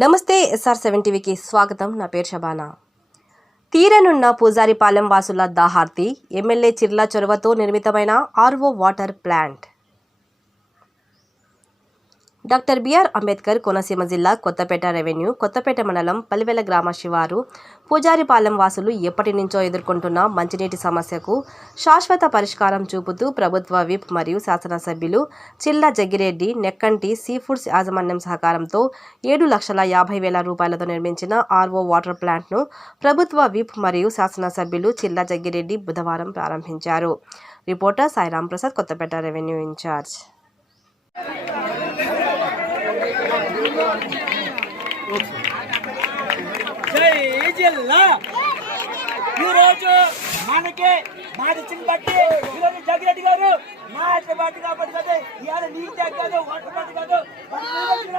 నమస్తే SR seven టీవీకి స్వాగతం. నా పేరు షబానా. తీరనున్న పూజారిపాలెం వాసుల దాహార్తి ఎమ్మెల్యే చిర్ల చొరవతో నిర్మితమైన RO water plant. Doctor BR Ambedkar Konaseema జిల్లా కొత్తపేట రెవెన్యూ కొత్తపేట మండలం పలివెల గ్రామ శివారు. పూజారిపాలెం వాసులు ఎప్పటి నుంచో ఎదుర్కొంటున్న మంచినీటి సమస్యకు శాశ్వత పరిష్కారం చూపుతూ ప్రభుత్వ విప్ మరియు శాసనసభ్యులు చిల్ల జగ్గిరెడ్డి నెక్కంటి సీ ఫుడ్స్ యాజమాన్యం సహకారంతో ఏడు లక్షల యాభై వేల రూపాయలతో నిర్మించిన ఆర్ఓ వాటర్ ప్లాంట్ను ప్రభుత్వ విప్ మరియు శాసనసభ్యులు చిల్ల జగ్గిరెడ్డి బుధవారం ప్రారంభించారు. Reporter Sairam Prasad Kothapeta revenue in charge. జై జిల్లా. ఈరోజు మనకి మాడిచ్చిన బట్టి ఈరోజు జగిరెడ్డి గారు. మా ఇంటి బట్టి కాబట్టి కదా ఇవాళ నీళ్ళు కాదు వాటర్ బట్టి కాదు. మన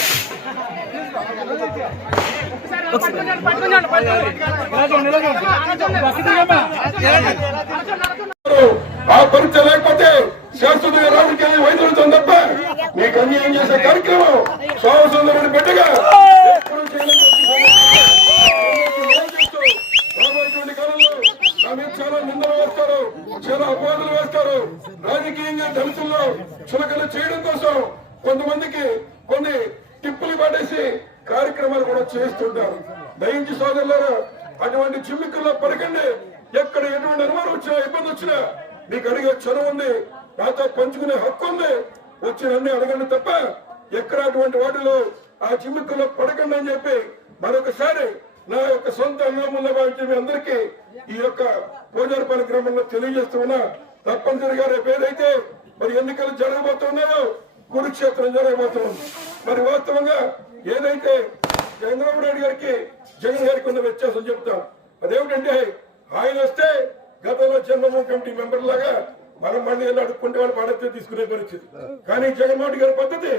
ఆ పరీక్ష లేకపోతే శాశ్వత రాజకీయ వైద్యులతో తప్ప మీకు అన్యాయం చేసే కార్యక్రమం స్వావసందరుడి బిడ్డగా చాలా నిందలు వేస్తారు చాలా అపవాదులు వేస్తారు. రాజకీయంగా దళితుల్లో చులకలు చేయడం కోసం కొంతమందికి కొన్ని టిప్పులు పడేసి కార్యక్రమాలు కూడా చేస్తుంటారు. దయించి సోదరులారా అటువంటి చిమ్మిక్కుల్లో పడకండి. ఎక్కడ ఎటువంటి అనుమానం వచ్చినా ఇబ్బంది వచ్చినా మీకు అడిగే చదువు ఉంది. నాతో పంచుకునే హక్కు ఉంది. వచ్చినన్నీ అడగండి తప్ప ఎక్కడ అటువంటి వాటిలో ఆ చిమ్మిక్కుల్లో పడకండి అని చెప్పి మరొకసారి నా యొక్క సొంత అన్నముల వాటి మీ అందరికీ ఈ యొక్క పూజారి గ్రామంలో తెలియజేస్తున్నా తప్పనిసరిగా రేపు ఏదైతే మరి ఎన్నికలు జరగబోతున్నాయో కురుక్షేత్రం జరగబోతుంది. మరి వాస్తవంగా ఏదైతే చంద్రబాబు నాయుడు గారికి జగన్ గారికి ఉన్న వ్యత్యాసం చెప్తాం. అదేమిటంటే ఆయన వస్తే గతంలో చంద్రబాబు కమిటీ మెంబర్ లాగా మనం మళ్ళీ వెళ్ళి అడుక్కుంటే వాళ్ళు పడతే తీసుకునే పరిస్థితి. కానీ జగన్మోహన్ గారి పద్ధతి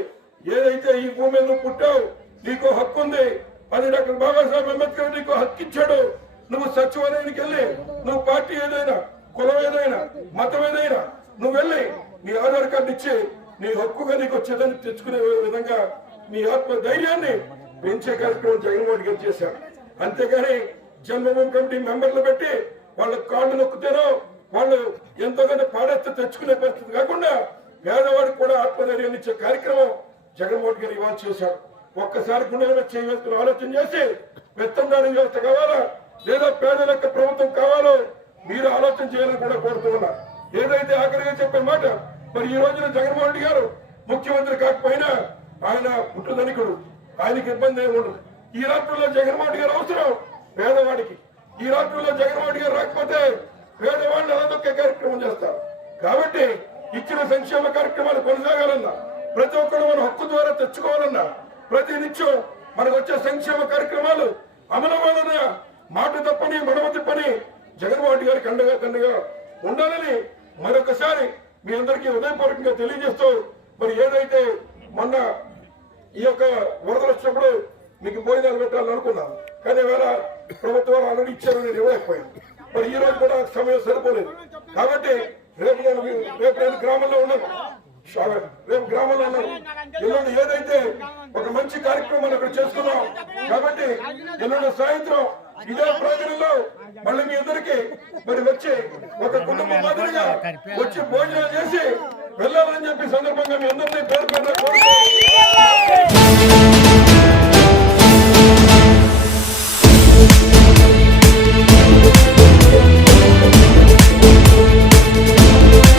ఏదైతే ఈ భూమి మీద నువ్వు పుట్టావు నీకు హక్కు ఉంది. అది డాక్టర్ బాబాసాహెబ్ అంబేద్కర్ నీకు హక్కు ఇచ్చాడు. నువ్వు సచివాలయానికి వెళ్ళి నువ్వు పార్టీ ఏదైనా కులం ఏదైనా మతం ఏదైనా నువ్వు వెళ్ళి నీ ఆధార్ కార్డు ఇచ్చి నీ హక్కుగా నీకు వచ్చేదని తెచ్చుకునే విధంగా నీ ఆత్మ ధైర్యాన్ని పెంచే కార్యక్రమం జగన్మోహన్ గారు చేశారు. అంతేగాని జన్మభూమి కమిటీ మెంబర్లు పెట్టి వాళ్ళ కాళ్ళు నొక్కుతారో వాళ్ళు ఎంతోగానో పాడేస్తే తెచ్చుకునే పరిస్థితి కాకుండా పేదవాడికి కూడా ఆత్మధైర్యాన్ని ఇచ్చే కార్యక్రమం జగన్మోహన్ గారు ఇవాళ చేశారు. ఒక్కసారి గుండెల చేయవలసిన ఆలోచన చేసి వెత్తందారి వ్యవస్థ కావాలా? లేదా పేదలకు ప్రభుత్వం కావాలో? మీరు ఆలోచన చేయాలని కూడా కోరుతున్నా ఏదైతే ఆఖరిగా చెప్పే మాట మరి ఈ రోజున జగన్మోహన్ రెడ్డి గారు ముఖ్యమంత్రి కాకపోయినా ఆయన పుట్టుదనికుడు. ఆయనకి ఇబ్బంది ఏమి ఉండదు. ఈ రాష్ట్రంలో జగన్మోహన్ రెడ్డి గారు అవసరం పేదవాడికి. ఈ రాష్ట్రంలో జగన్మోహన్ రెడ్డి గారు రాకపోతే పేదవాడిని అలదొక్కే కార్యక్రమం చేస్తారు? కాబట్టి ఇచ్చిన సంక్షేమ కార్యక్రమాలు కొనసాగాలన్నా ప్రతి ఒక్కరు మన హక్కు ద్వారా తెచ్చుకోవాలన్నా ప్రతి నిత్యం మనకు వచ్చే సంక్షేమ కార్యక్రమాలు అమలవ్వాలన్న మాట తప్పని మడమ తిప్పని జగన్మోహన్ రెడ్డి గారికి అండగా తండగా ఉండాలని మరొకసారి మీ అందరికీ హృదయపూర్వకంగా తెలియజేస్తూ మరి ఏదైతే మొన్న ఈ యొక్క వరదలు వచ్చినప్పుడు మీకు భోజనాలు పెట్టాలని అనుకున్నాను కానీ వేళ ప్రభుత్వాలు ఆల్రెడీ ఇచ్చారు నేను ఇవ్వలేకపోయాను. మరి ఈ రోజు కూడా సమయం సరిపోలేదు. కాబట్టి రేపు నేను రేపు నేను గ్రామంలో ఉన్నాను. రేపు గ్రామంలో ఉన్నాను. ఎల్లుండి ఏదైతే ఒక మంచి కార్యక్రమాన్ని అక్కడ చేసుకున్నాం. కాబట్టి ఎల్లుండి సాయంత్రం ఇదే ప్రాంతంలో మళ్ళీ మీ అందరికీ మరి వచ్చి ఒక